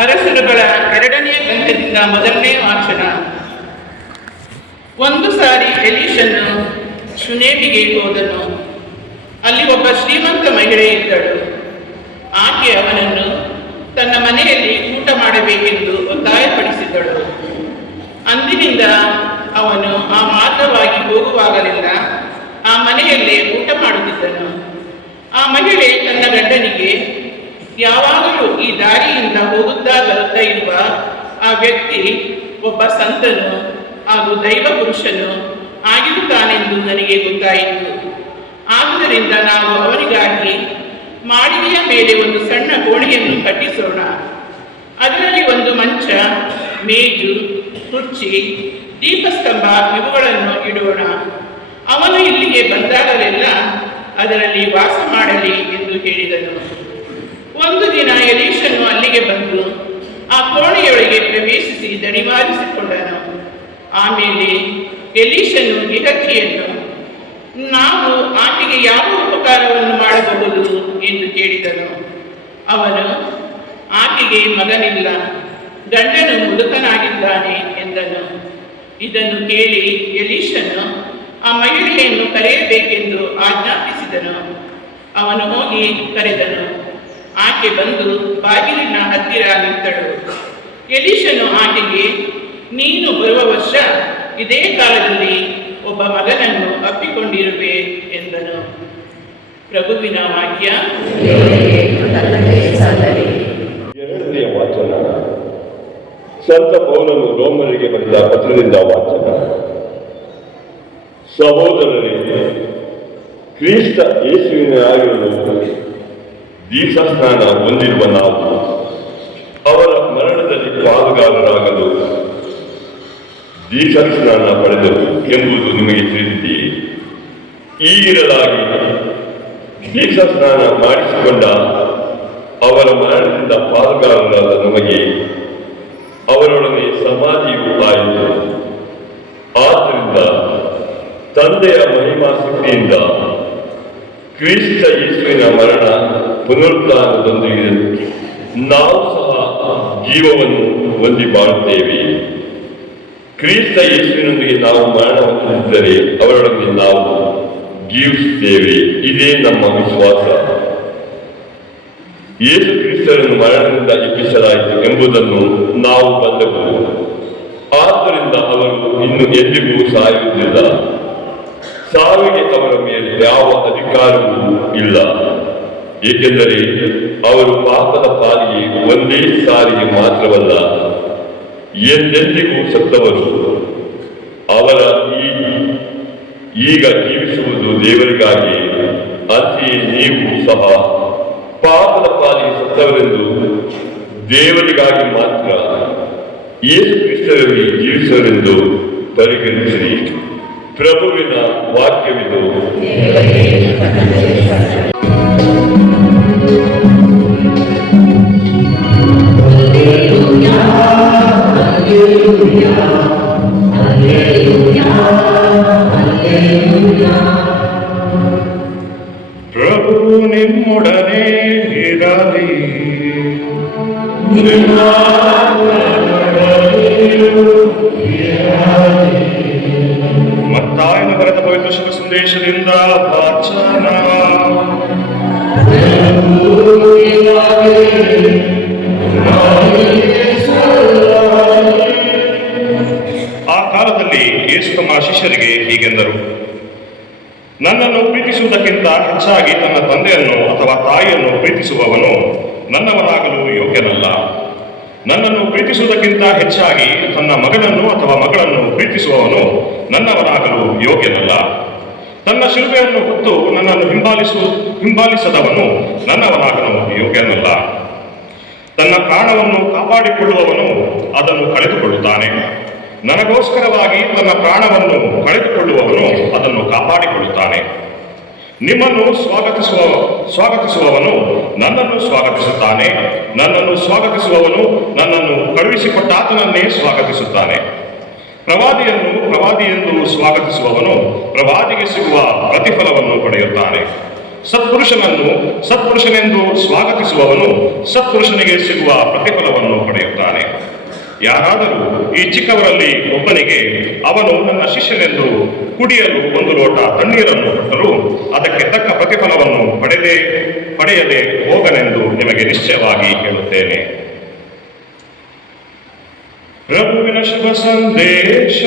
ಅರಸರುಗಳ 2ನೇ ಗ್ರಂಥದಿಂದ 1ನೇ ವಾಚನ. ಒಂದು ಸಾರಿ ಎಲೀಷನು ಶುನೇಮಿಗೆ ಹೋದನು. ಅಲ್ಲಿ ಒಬ್ಬ ಶ್ರೀಮಂತ ಮಹಿಳೆ ಇದ್ದಳು. ಆಕೆ ಅವನನ್ನು ತನ್ನ ಮನೆಯಲ್ಲಿ ಊಟ ಮಾಡಬೇಕೆಂದು ಒತ್ತಾಯಪಡಿಸಿದ್ದಳು. ಅಂದಿನಿಂದ ಅವನು ಆ ಮಾರ್ಗವಾಗಿ ಹೋಗುವಾಗಲೆಲ್ಲ ಆ ಮನೆಯಲ್ಲೇ ಊಟ ಮಾಡುತ್ತಿದ್ದನು. ಆ ಮಹಿಳೆ ತನ್ನ ಗಂಡನಿಗೆ, ಯಾವಾಗಲೂ ಈ ದಾರಿಯಿಂದ ಹೋಗುತ್ತಾ ಬರುತ್ತಾ ಇರುವ ಆ ವ್ಯಕ್ತಿ ಒಬ್ಬ ಸಂತನು ಹಾಗೂ ದೈವ ಪುರುಷನು ಆಗಿರುತ್ತಾನೆಂದು ನನಗೆ ಗೊತ್ತಾಯಿತು. ಆದ್ದರಿಂದ ನಾವು ಅವನಿಗಾಗಿ ಮಾಳಿಗೆಯ ಮೇಲೆ ಒಂದು ಸಣ್ಣ ಕೋಣೆಯನ್ನು ಕಟ್ಟಿಸೋಣ. ಅದರಲ್ಲಿ ಒಂದು ಮಂಚ, ಮೇಜು, ಕುರ್ಚಿ, ದೀಪಸ್ತಂಭ ಇವುಗಳನ್ನು ಇಡೋಣ. ಅವನು ಇಲ್ಲಿಗೆ ಬಂದಾಗಲೆಲ್ಲ ಅದರಲ್ಲಿ ವಾಸ ಮಾಡಲಿ ಎಂದು ಹೇಳಿದನು. ಒಂದು ದಿನ ಎಲೀಷನು ಅಲ್ಲಿಗೆ ಬಂದು ಆ ಕೋಣೆಯೊಳಗೆ ಪ್ರವೇಶಿಸಿ ದಣಿವಾರಿಸಿಕೊಂಡನು. ಆಮೇಲೆ ಎಲೀಷನು ಗೆಹಜಿಯನ್ನು, ನಾವು ಆಕೆಗೆ ಯಾವ ಉಪಕಾರವನ್ನು ಮಾಡಬಹುದು ಎಂದು ಕೇಳಿದನು. ಅವನು, ಆಕೆಗೆ ಮಗನಿಲ್ಲ, ಗಂಡನು ಮುದುಕನಾಗಿದ್ದಾನೆ ಎಂದನು. ಇದನ್ನು ಕೇಳಿ ಎಲೀಷನು ಆ ಮಹಿಳೆಯನ್ನು ಕರೆಯಬೇಕೆಂದು ಆಜ್ಞಾಪಿಸಿದನು. ಅವನು ಹೋಗಿ ಕರೆದನು. ಆಕೆ ಬಂದು ಬಾಗಿಲಿನ ಹತ್ತಿರ ನಿಂತಳು. ಎಲೀಷನು ಆಕೆಗೆ, ನೀನು ಬರುವ ವರ್ಷ ಇದೇ ಕಾಲದಲ್ಲಿ ಒಬ್ಬ ಮಗನನ್ನು ಅಪ್ಪಿಕೊಂಡಿರುವೆ ಎಂದನು. ಪ್ರಭುವಿನ ವಾಕ್ಯ. 2ನೇ ವಾಚನ. ಸಂತ ಪೌಲನು ರೋಮರಿಗೆ ಬರೆದ ಪತ್ರದಿಂದ ವಾಚನ. ಸಹೋದರರೇ, ಕ್ರಿಸ್ತ ಯೇಸುವಿನ ಆಗಿರಲು ದೀಕ್ಷಾಸ್ನಾನ ಹೊಂದಿರುವ ನಾವು ಅವರ ಮರಣದಲ್ಲಿ ಪಾಲುಗಾರರಾಗಲು ದೀಕ್ಷಾಸ್ನಾನ ಪಡೆದರು ಎಂಬುದು ನಿಮಗೆ ತಿಳಿದಿದೆಯೇ? ಈಗಿರಲಾಗಿ ದೀಕ್ಷಾಸ್ನಾನ ಮಾಡಿಸಿಕೊಂಡ ಅವರ ಮರಣದಿಂದ ಪಾಲುಗಾರರಾದ ನಮಗೆ ಅವರೊಡನೆ ಸಮಾಧಿಯೂ ಆಯಿತು. ಆದ್ದರಿಂದ ತಂದೆಯ ಮಹಿಮಾಸಕ್ತಿಯಿಂದ ಕ್ರಿಸ್ತ ಯೇಸುವಿನ ಮರಣ ಪುನರುತ್ಥಾನದೊಂದಿಗೆ ನಾವು ಸಹ ಜೀವವನ್ನು ಹೊಂದಿ ಬಾಳುತ್ತೇವೆ. ಕ್ರಿಸ್ತ ಯೇಸುವಿನೊಂದಿಗೆ ನಾವು ಮರಣ ಹೊಂದಿದ್ದರೆ ಅವರೊಡನೆ ನಾವು ಜೀವಿಸುತ್ತೇವೆ. ಇದೇ ನಮ್ಮ ವಿಶ್ವಾಸ. ಯೇಸು ಕ್ರಿಸ್ತರನ್ನು ಮರಣದಿಂದ ಎಬ್ಬಿಸಲಾಯಿತು ಎಂಬುದನ್ನು ನಾವು ಬಲ್ಲೆವು. ಆದ್ದರಿಂದ ಅವರು ಇನ್ನು ಎಂದಿಗೂ ಸಾಯುವುದಿಲ್ಲ. ಸಾವಿಗೆ ಅವರ ಮೇಲೆ ಯಾವ ಅಧಿಕಾರವೂ ಇಲ್ಲ, ಏಕೆಂದರೆ ಅವರು ಪಾಪದ ಪಾಲಿಗೆ ಒಂದೇ ಸಾರಿಗೆ ಮಾತ್ರವಲ್ಲ, ಎಂದೆಂದಿಗೂ ಸತ್ತವರು. ಅವರ ಈಗ ಜೀವಿಸುವುದು ದೇವರಿಗಾಗಿ, ಅಂತೆಯೇ ನೀವು ಸಹ ಪಾಪದ ಪಾಲಿಗೆ ಸತ್ತವರೆಂದು ದೇವರಿಗಾಗಿ ಮಾತ್ರ ಯೇಸು ಕ್ರಿಸ್ತರಲ್ಲಿ ಜೀವಿಸುವರೆಂದು ಪರಿಗಣಿಸಿರಿ. ಪ್ರಭುವಿನ ವಾಕ್ಯವಿದು. ಪ್ರಭು ನಿಮ್ಮೊಡನೆ ಇರಲಿ. ಮತ್ತಾಯನ ಬರೆದ ಪವಿತ್ರ ಶುಭ ಸಂದೇಶದಿಂದ ವಾಚನ. ಆ ಕಾಲದಲ್ಲಿ ಯೇಸು ತಮ್ಮ ಶಿಷ್ಯರಿಗೆ ಹೀಗೆಂದರು, ನನ್ನನ್ನು ಪ್ರೀತಿಸುವುದಕ್ಕಿಂತ ಹೆಚ್ಚಾಗಿ ತನ್ನ ತಂದೆಯನ್ನು ಅಥವಾ ತಾಯಿಯನ್ನು ಪ್ರೀತಿಸುವವನು ನನ್ನವನಾಗಲು ಯೋಗ್ಯನಲ್ಲ. ನನ್ನನ್ನು ಪ್ರೀತಿಸುವುದಕ್ಕಿಂತ ಹೆಚ್ಚಾಗಿ ತನ್ನ ಮಗನನ್ನು ಅಥವಾ ಮಗಳನ್ನು ಪ್ರೀತಿಸುವವನು ನನ್ನವನಾಗಲು ಯೋಗ್ಯನಲ್ಲ. ತನ್ನ ಶಿಲುಬೆಯನ್ನು ಹೊತ್ತು ನನ್ನನ್ನು ಹಿಂಬಾಲಿಸದವನು ನನ್ನವನಾಗಲು ಯೋಗ್ಯನಲ್ಲ. ತನ್ನ ಪ್ರಾಣವನ್ನು ಕಾಪಾಡಿಕೊಳ್ಳುವವನು ಅದನ್ನು ಕಳೆದುಕೊಳ್ಳುತ್ತಾನೆ. ನನಗೋಸ್ಕರವಾಗಿ ತನ್ನ ಪ್ರಾಣವನ್ನು ಕಳೆದುಕೊಳ್ಳುವವನು ಅದನ್ನು ಕಾಪಾಡಿಕೊಳ್ಳುತ್ತಾನೆ. ನಿಮ್ಮನ್ನು ಸ್ವಾಗತಿಸುವವನು ನನ್ನನ್ನು ಸ್ವಾಗತಿಸುತ್ತಾನೆ. ನನ್ನನ್ನು ಸ್ವಾಗತಿಸುವವನು ನನ್ನನ್ನು ಕಳುಹಿಸಿಕೊಟ್ಟಾತನನ್ನೇ ಸ್ವಾಗತಿಸುತ್ತಾನೆ. ಪ್ರವಾದಿಯೆಂದು ಸ್ವಾಗತಿಸುವವನು ಪ್ರವಾದಿಗೆ ಸಿಗುವ ಪ್ರತಿಫಲವನ್ನು ಪಡೆಯುತ್ತಾನೆ. ಸತ್ಪುರುಷನೆಂದು ಸ್ವಾಗತಿಸುವವನು ಸತ್ಪುರುಷನಿಗೆ ಸಿಗುವ ಪ್ರತಿಫಲವನ್ನು ಯಾರಾದರೂ ಈ ಚಿಕ್ಕವರಲ್ಲಿ ಒಬ್ಬನಿಗೆ ಅವನು ನನ್ನ ಶಿಷ್ಯನೆಂದು ಕುಡಿಯಲು ಒಂದು ಲೋಟ ತಣ್ಣೀರನ್ನು ಕೊಟ್ಟರೂ ಅದಕ್ಕೆ ತಕ್ಕ ಪ್ರತಿಫಲವನ್ನು ಪಡೆಯದೆ ಹೋಗನೆಂದು ನಿಮಗೆ ನಿಶ್ಚಯವಾಗಿ ಹೇಳುತ್ತೇನೆ. ಪ್ರಭುವಿನ ಶುಭ ಸಂದೇಶ.